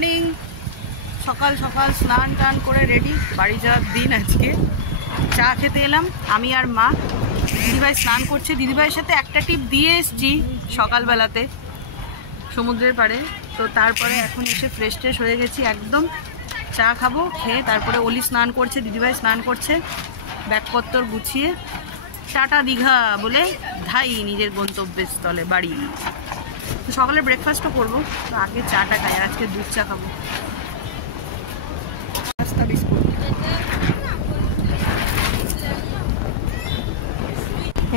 Morning. সকাল সকাল স্নান টান করে রেডি, বাড়ি যাওয়ার দিন আজকে। চা খেতে এলাম আমি আর মা। দিদিভাই স্নান করছে, দিদিভাইয়ের সাথে একটা টিপ দিয়ে এসছি সকালবেলাতে সমুদ্রের পাড়ে। তো তারপরে এখন এসে ফ্রেশ ট্রেশ হয়ে গেছি একদম। চা খাবো, খেয়ে তারপরে অলি স্নান করছে, দিদিভাই স্নান করছে, ব্যাগপত্র গুছিয়ে টাটা দীঘা বলে ধাই নিজের গন্তব্যস্থলে বাড়ি। তো সকালে ব্রেকফাস্টও করবো, তো আগে চাটা খাই। আজকে দুধ চা খাবো, নাস্তা বিস্কুট।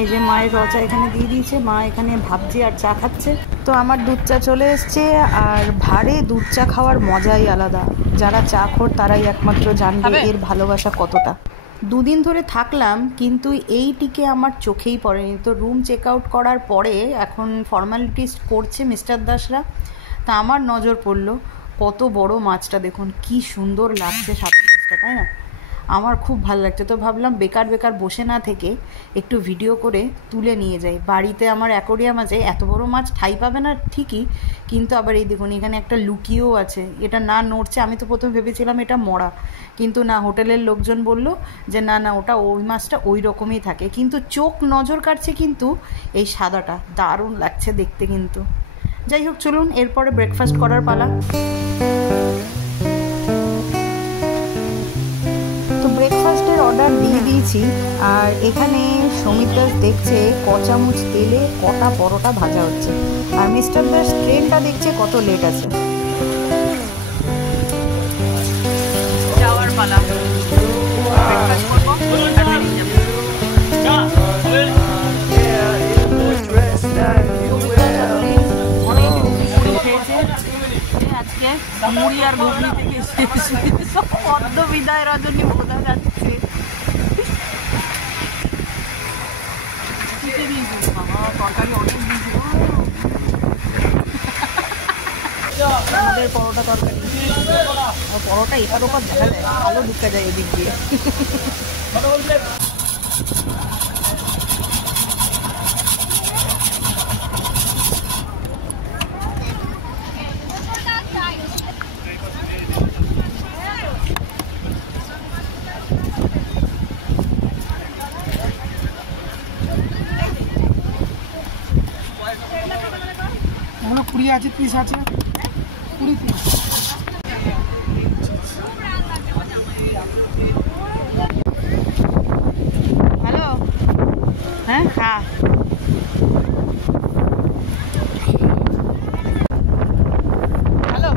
এই যে মায়ের রচা এখানে দিয়ে দিয়েছে, মা এখানে ভাবছে আর চা খাচ্ছে। তো আমার দুধ চা চলে এসছে, আর ভারে দুধ চা খাওয়ার মজাই আলাদা। যারা চা খোর তারাই একমাত্র জানবে এর ভালোবাসা কতটা। দুদিন ধরে থাকলাম, কিন্তু এইটিকে আমার চোখেই পড়েনি। তো রুম চেক আউট করার পরে এখন ফর্মালিটিস করছে মিস্টার দাসরা। তা আমার নজর পড়লো কত বড় মাছটা, দেখুন কি সুন্দর লাগছে সাদা মাছটা, তাই না? আমার খুব ভালো লাগছে। তো ভাবলাম বেকার বেকার বসে না থেকে একটু ভিডিও করে তুলে নিয়ে যাই। বাড়িতে আমার অ্যাকোরিয়াম আছে, এত বড় মাছ ঠাই পাবে না ঠিকই, কিন্তু আবার এই দেখুন এখানে একটা লুকিয়েও আছে। এটা না নড়ছে, আমি তো প্রথমে ভেবেছিলাম এটা মরা, কিন্তু না, হোটেলের লোকজন বলল যে না না, ওটা ওই মাছটা ওই রকমই থাকে। কিন্তু চোখ নজর কাটছে কিন্তু এই সাদাটা, দারুণ লাগছে দেখতে কিন্তু। যাই হোক, চলুন এরপরে ব্রেকফাস্ট করার পালা। ব্রেকফাস্টের অর্ডার দিয়ে দিয়েছি, আর এখানে সমিত দাস দেখছে কচামুচ তেলে কটা পরোটা ভাজা হচ্ছে, আর মিস্টার দাস ট্রেনটা দেখছে কত লেট আছে। যাওয়ার পালা, ব্রেকফাস্ট করবো আর বেরিয়ে যাবো। অনেক মুড়ি খেয়েছে আজকে, মুড়ি আর ঘুগনি থেকে পদ্ম বিদায় রজনী বোঝা যাচ্ছে। তরকারি অনেক দিয়েছি, আমাদের পরোটা তরকারি। পরোটা এটার ওপর দেখা যায়, ভালো ঢুকা যায় এদিক দিয়ে। কুড়ি আছে, 30 আছে, 20 পিস। হ্যালো, হ্যাঁ হ্যাঁ, হ্যালো।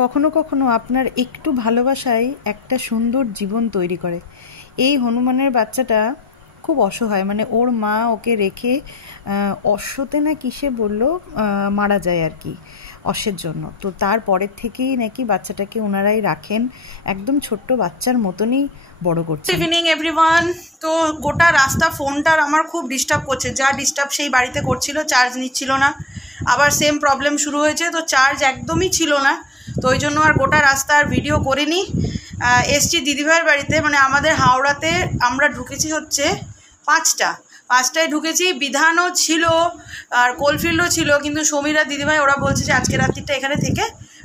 কখনো কখনো আপনার একটু ভালোবাসায় একটা সুন্দর জীবন তৈরি করে। এই হনুমানের বাচ্চাটা খুব অসহায়, মানে ওর মা ওকে রেখে অশ্বতে না কিসে বললো মারা যায় আর কি, অশ্বের জন্য। তো তারপরের থেকেই নাকি বাচ্চাটাকে ওনারাই রাখেন, একদম ছোট্ট বাচ্চার মতনই বড় করছে। Evening everyone. তো গোটা রাস্তা ফোনটার আমার খুব ডিস্টার্ব করছে, যা ডিস্টার্ব সেই বাড়িতে করছিল, চার্জ নিচ্ছিল না। আবার সেম প্রবলেম শুরু হয়েছে, তো চার্জ একদমই ছিল না। তো ওই জন্য আর গোটা রাস্তা আর ভিডিও করিনি। এসছি দিদিভাইয়ের বাড়িতে, মানে আমাদের হাওড়াতে আমরা ঢুকেছি হচ্ছে 5টায় ঢুকেছি। বিধানও ছিল আর কোলফিল্ডও ছিল, কিন্তু সমীরা দিদিভাই ওরা বলছে যে আজকে রাত্রিটা এখানে থেকে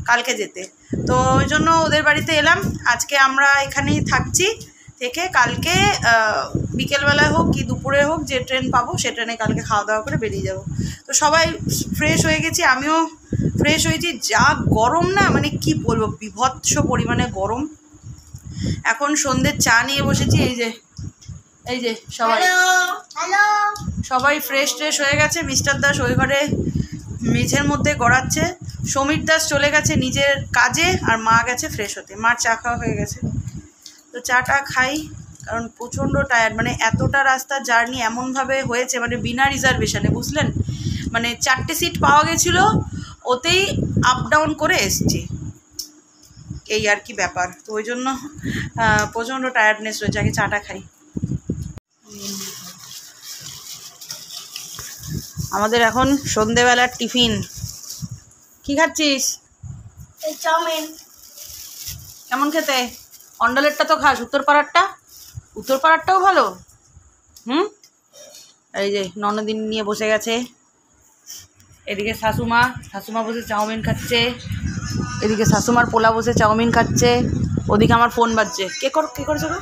কালকে যেতে। তো ওই জন্য ওদের বাড়িতে এলাম। আজকে আমরা এখানেই থাকছি, থেকে কালকে বিকেলবেলায় হোক কি দুপুরে হোক যে ট্রেন পাবো সে ট্রেনে কালকে খাওয়া দাওয়া করে বেরিয়ে যাব। তো সবাই ফ্রেশ হয়ে গেছি, আমিও ফ্রেশ হয়েছি। যা গরম না, মানে কি বলবো, বিভৎস পরিমাণে গরম। এখন সন্ধ্যের চা নিয়ে বসেছি। এই যে সবাই সবাই ফ্রেশ ট্রেশ হয়ে গেছে। মিস্টার দাস ওই ঘরে মেঝের মধ্যে গড়াচ্ছে, সমীর দাস চলে গেছে নিজের কাজে, আর মা গেছে ফ্রেশ হতে। মার চা খাওয়া হয়ে গেছে, তো চাটা খাই, কারণ প্রচণ্ড টায়ার্ড। মানে এতটা রাস্তা জার্নি এমনভাবে হয়েছে, মানে বিনা রিজার্ভেশনে, বুঝলেন, মানে 4টে সিট পাওয়া গেছিলো, ওতেই আপ ডাউন করে এসছি, এই আর কি ব্যাপার। তো ওই জন্য প্রচণ্ড টায়ার্ডনেস রয়েছে। আগে চাটা খাই। আমাদের এখন সন্ধেবেলার টিফিন। কি খাচ্ছিস? চাউমিন। কেমন খেতে? অন্ডলেরটা তো খাস, উত্তরপাড়ারটাও ভালো। এই যে ননদিন নিয়ে বসে গেছে, এদিকে শাশুমা বসে চাউমিন খাচ্ছে, এদিকে শাশুমার পোলা বসে চাউমিন খাচ্ছে, ওদিকে আমার ফোন বাজছে। কে করেছে গো?